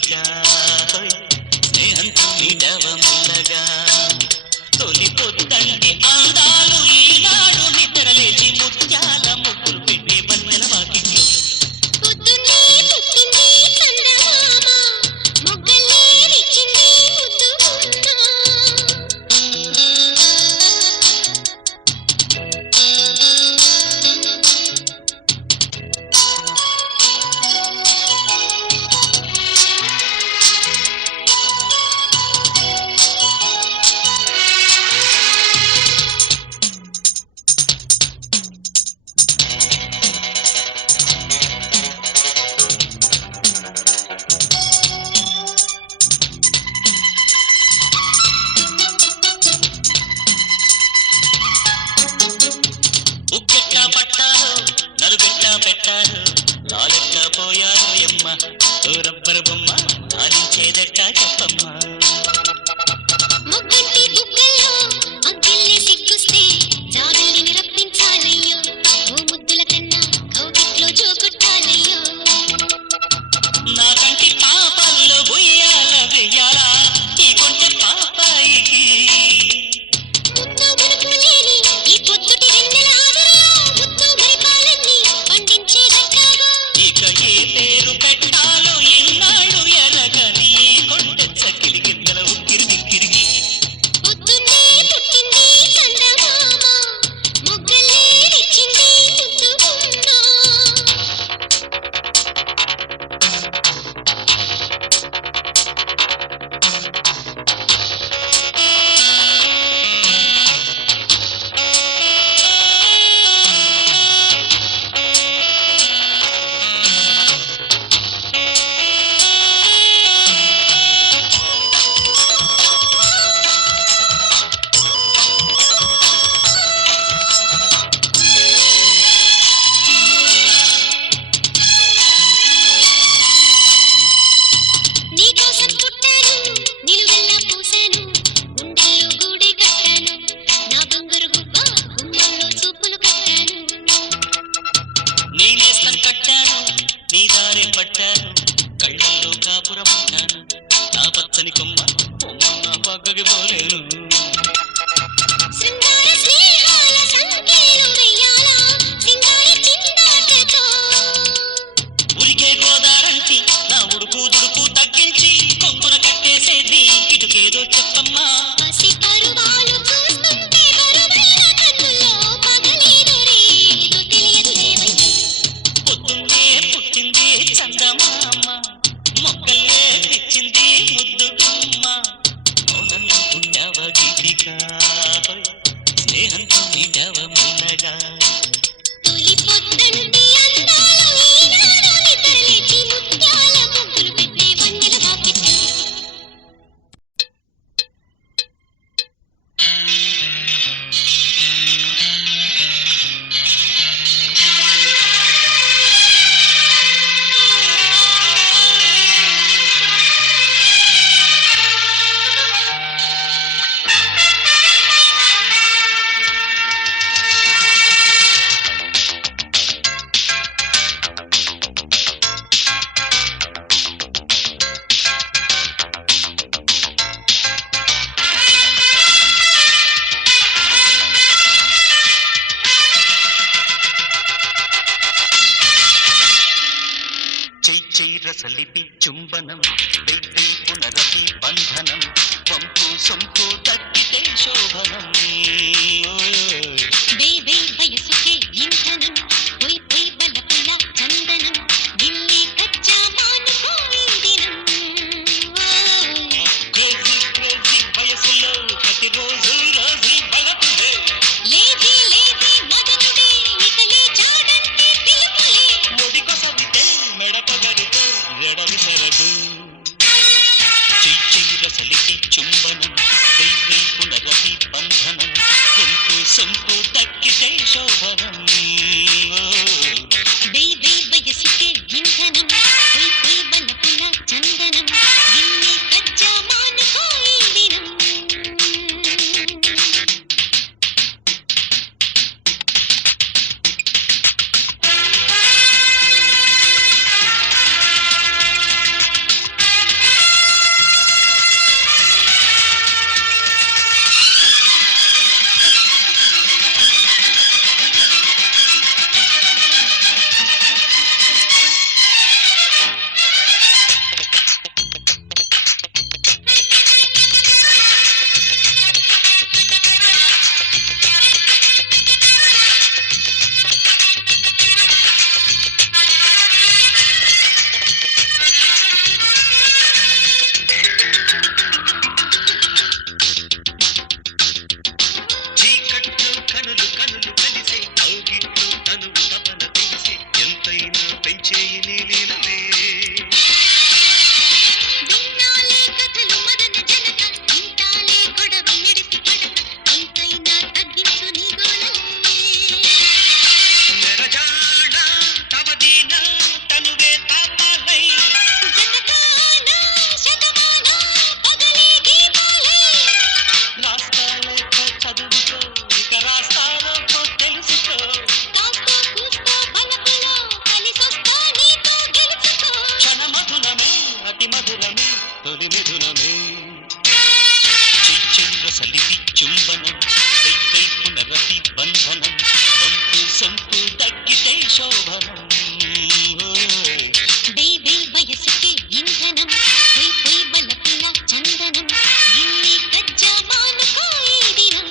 గీతికా స్నేహంతో మీటవ మెల్లగా తొలి పొద్దండి అందాలు ఈనాడు నిద్రలేచి ముత్యాల ముగ్గులు పెట్టే వన్నెల వాకిట్లో రబ్బరు బొమ్మ నాలించేదట్టా చెప్పమ్మా ముగ్గంటి బుగ్గల్లో అగ్గిల్ని సిగ్గుస్తే జాబిల్ని రప్పించాలయ్యో ఓ ముద్దుల కన్నా కౌగిట్లో జోకొట్టాలయ్యో నా కంటి పాపల్లో బుయ్యాల వెయ్యాలా ఈ కొంటె పాపాయికి ముద్దు మునుపు లేని ఈ పొద్దుటి వెన్నెల ఆవిరిలో ముద్దు మరిపాలన్నీ పండించేదట్టాగా ఇక ఏ పేరు పెట్టాలో ఎన్నాడు ఎరగని కొంటె చకిలి గిన్నెల ఉక్కిరి బిక్కిరికి పొద్దున్నే పుట్టింది చందమామ ముగ్గలే తెచ్చింది ముద్దు బొమ్మ నీకోసం పుట్టాను నిలువెల్లా పూసాను గుండెల్లో గూడే కట్టాను నా బంగారు గువ్వ గుమ్మంలో చూపులు కట్టాను నీ నేస్తం కట్టాను నీ దారే పట్టాను కళ్ళల్లో కాపురం ఉంటాను నా పచ్చని కొమ్మ నా పక్కకి పోలేను శృంగార స్నేహాల సంఖ్యలు వెయ్యాలా సింగారి చిందాటతో ఉరికే గోదారంటి నా ఉడుకు దుడుకు తగ్గించి కొంగున కట్టేసేది ఇటుకేదో చెప్పమ్మా పసి పరువాలు చూస్తుంటే బరువైన కన్నుల్లో పగలేదో రేదో తెలియదు లేవయ్యా పొద్దున్నే పుట్టింది చందమామ మొక్కలే తెచ్చింది ముద్దు గుమ్మ మౌనంలో పుట్టావ గీతికా స్నేహంతో మీటవ మెల్లగా తొలి పొద్దంటి అందాలు ఈనాడు నిద్రలేచి ముత్యాల ముగ్గులు పెట్టే వన్నెల వాకిట్లో రసలిపి చుంబనం వెయ్యి పునరపి బంధనం వంపు సొంపు తగ్గితే శోభనం వేవే వయసుకే ఇంధనం పొయ్ పొయ్ బలపుల చందనం ఢిల్లీ కచ్చా మానుకోయి దినం క్రేజీ క్రేజీ వయసులో ప్రతిరోజు రోజు బలపులే లేజీ లేజీ మదనుడే ఇకలే చాడంటే పిలుపులే ఒడి కొసవితే మెడపగడితే ఎడవి సరకు చెయ్యి రసలికి చుంబనం వెయ్యి పునరపి బంధనం సొంపు సొంపు తగ్గితే శోభనం మట్టి మధురమే తొలి మిథునమే చైచైర సలిపి చుంబనం దైవై పునరపి బంధనం వంపు సొంపు తగ్గితే శోభనం బేబీ వయసుకే ఇంధనం పై పై బలపిన చందనం ఇన్ని గజ్జమానుకో ఈ దినం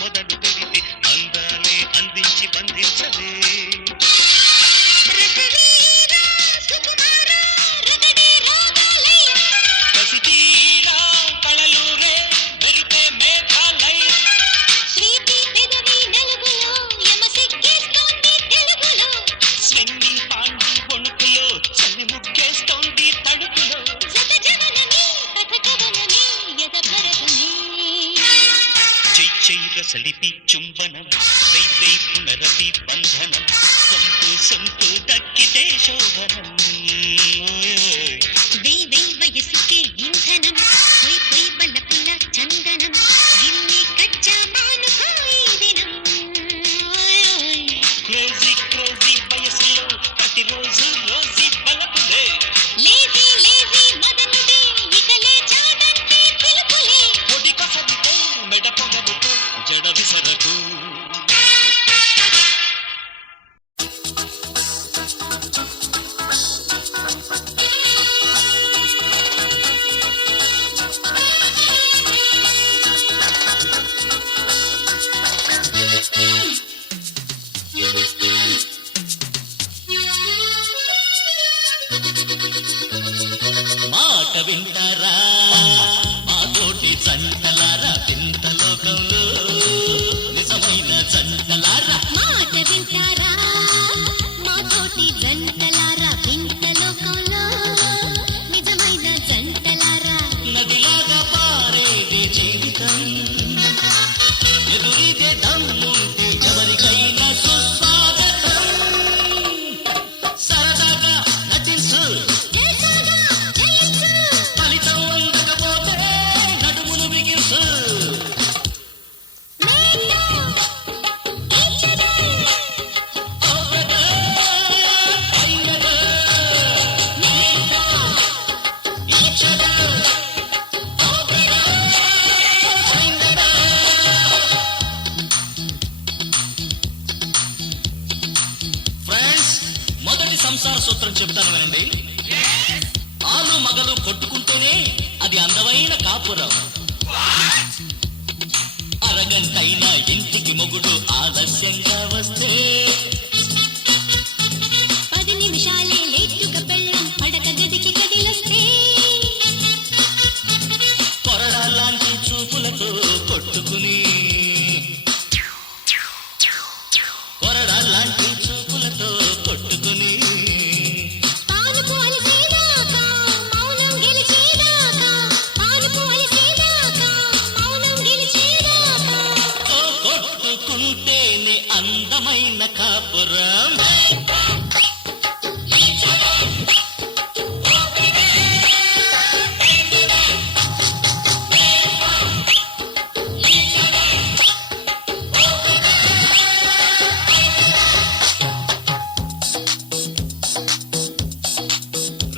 మొదలు పెడితే అందాలే అందించి బంధించలే పసితీరా కళలూరే మెరిపే మేఘాలై స్విమ్మింగ్ పాండి వణుకులో చలి ముగ్గేస్తోంది తడుకులో చైచైర సలిపి చుంబనం దైవై పునరపి బంధనం సొంపు సొంపు దక్కితే శోభనం బేబీ వయసుకే ఇంధనం పై పై బలపుల చందనం ఇన్ని గజ్జమానుకో ఈ దినం క్రేజీ క్రేజీ వయసులో ప్రతిరోజు రోజీ బలపులే లేజీ లేజీ మదనుడే ఇక లేచాడంటే పిలుపులే పొడి కసబితో మెడ పొగబుతో జడ విసరకు మాట వింటారా మా తోటి జంటలారా వింత లోకంలో నిజమైన జంటలారా మాట వింటారా మా తోటి జంటలారా వింత లోకంలో నిజమైన జంటలారా నదిలాగా పారేది జీవితం ఎదురిదే దమ్ముంటే ఎవరికైనా సుస్వాగతం సరదాగా నటించు జల్సాగా జయించు ఫలితం అందకపోతే నడుమును బిగించు మేటో ఈచడే మేటో ఫ్రెండ్స్ మొదటి సంసార సూత్రం చెప్తాను వినండి ఆలు మగలు కొట్టుకుంటూనే అది అందమైన కాపురం అరగంటైనా ఇంటికి మొగుడు ఆలస్యంగా వస్తే 10 నిమిషాలే లేటుగా పెళ్ళం పడక గదికి కదిలొస్తే కొరడాలాంటి చూపులతో కొట్టుకుని కొరడాలాంటి చూపులతో కొట్టుకుని పానుపు అలిసేదాకా మౌనం గెలిచేదాకా పానుపు అలిసేదాకా మౌనం గెలిచేదాకా కొట్టుకుంటేనే అందమైన కాపురం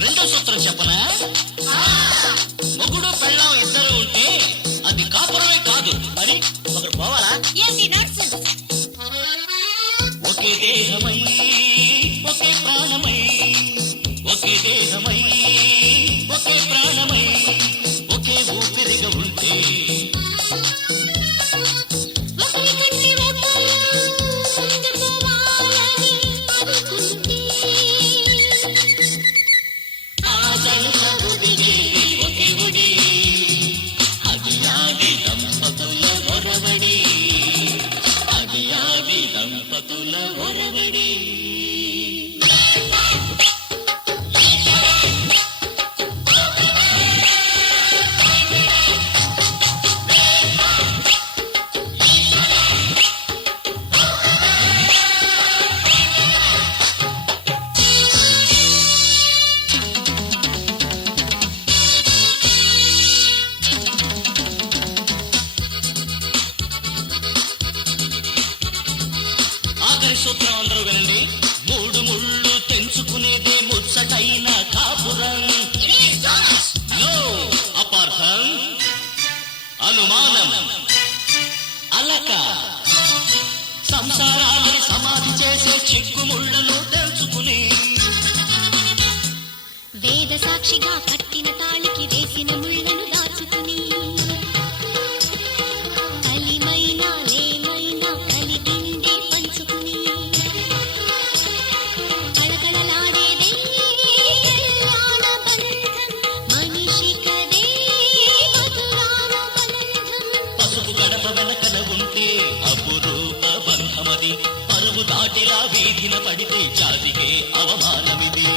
రెండో సూత్రం చెప్పనా మొగుడు పెళ్ళాం ఇద్దరు ఉంటే అది కాపురమే కాదు మరి ఒకరు పోవాలా ఏంటి నర్సెస్ ఒకే దేహమై ఒకే ప్రాణమై ఒకే దేహమై ఒకే ప్రాణమై ఒకే ఊపిరిగా ఉంటే ఒకరికంటే ఒకరు ఉండిపోవాలని అనుకుంటే ఆ సూత్రం అందరూ వినండి. మూడు ముళ్ళు తెంచుకునేదే ముచ్చటైన కాపురం. నో అపార్థం, అనుమానం, అలక, సంసారాలని సమాధి చేసే చిక్కుముళ్ళను తెంచుకుని వేద సాక్షిగా కట్టిన తాళికి వేసిన ముళ్ళను దాచుకుని కలిమైనా లేమైనా కలిగిందే పంచుకుని కళకళలాడేదే కళ్యాణ బంధం మనిషి కదే మధురానుబంధం. పసుపు గడప వెనకన ఉంటే అపురూప బంధమది. పరువు దాటిలా వీధిన పడితే జాతికే అవమానమిది.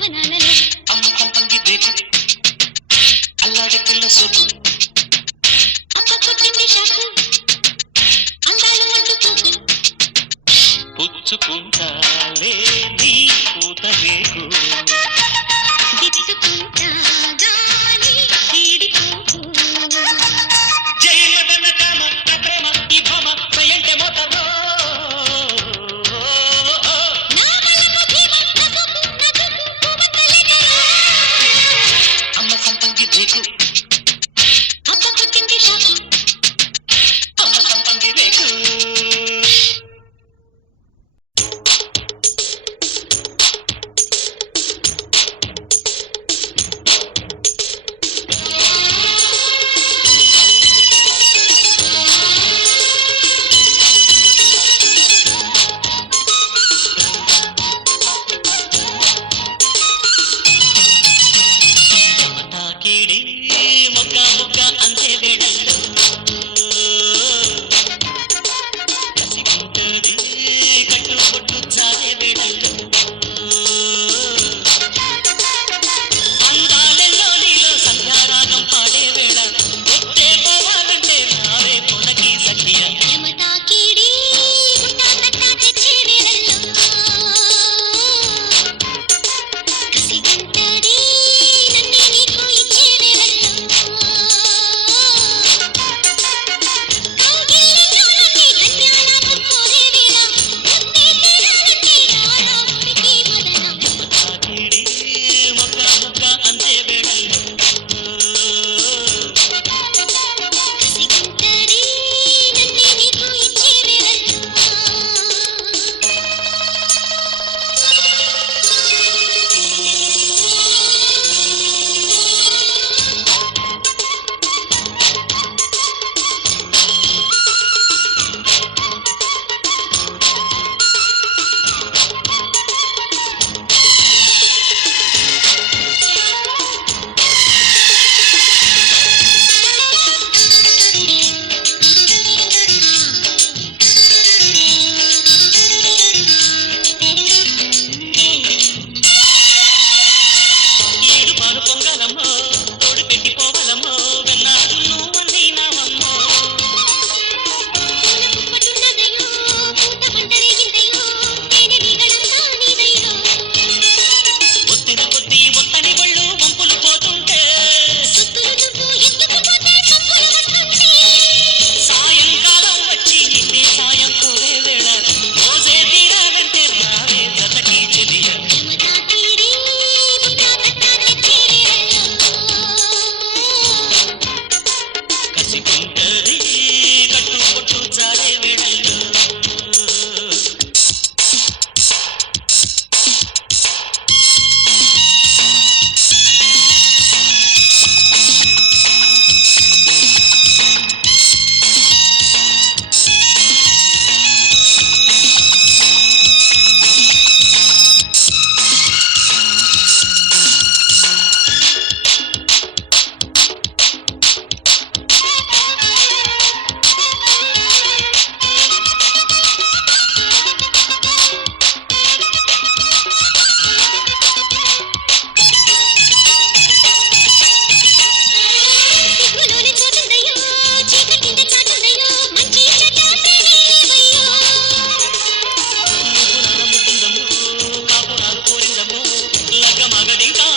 వనాలలో అమ్మ సంపంగి రేపు అల్లాడే పిల్ల సోపు అప్ప కొట్టింది షాకు అందాలు అంటుకోకు పుచ్చుకుంటాలే నీ పూత రేకు దిద్దుకుంటా గాని వీడిపోకు జై మదన కామ నా ప్రేమ ఈ భామ ప్రయంటే మోతరో నా బలము భీమ నా దూకు పువ్వంతలేగా అమ్మ సంపంగి రేకు అప్ప కొట్టింది షాకు అమ్మ సంపంగి రేకు తాకిడి మొగ్గ మొగ్గ అందే వేళల్లో కసిగుంటది కట్టుబొట్టు జారే వేళల్లో అందాలెల్లో నీలో సంధ్యారాగం పాడే వేళ ఒత్తే పోవాలంటే నావే పొనకి సఖియ యమతాకిడి గుట్టా తట్టా తెచ్చే వేళల్లో కసిగుంటది నన్నే నీకు ఇచ్చే వేళల్లో కౌగిలిలో నన్నే కన్యాలాభం కోరే వేళ ముద్దే తీరాలంటే రారా మురికి మదన తాకిడి మొగ్గ మొగ్గ అందే వేళల్లో కసిగుంటది నన్నే నీకు ఇచ్చే వేళల్లో ఏడు పాలు పొంగలమ్మో తోడు పెట్టి పోవాలమ్మో వెన్నాడు నువ్వన్నీనావమ్మో పూల పుప్పటున్నదయ్యో పూత పంట రేగిందయ్యో తేనె వీగడంతా నీదయ్యో ఒత్తిన కొద్దీ ఒత్తని ఒళ్ళు వంపులు పోతుంటే సొత్తులు నువ్వు ఎత్తుకుపోతే సొప్పులు వస్తుంది సాయంకాలం వచ్చి నిన్నే సాయం కోరే వేళ రోజే తీరాలంటే రావే జతకి చెలియ యమతాకిడి గుట్టా తట్టా తెచ్చే వేళల్లో కసిగుంటది కట్టుబొట్టు జారే వేళల్లో సిగ్గులోని చోటుందయ్యో చీకటింటి చాటుందయ్యో మంచి చెడ్డ తెలియవయ్యో నువ్వు నాన్న ముట్టిందమ్మో కాపురాలు కోరిందమ్మో లగ్గ మగడింకా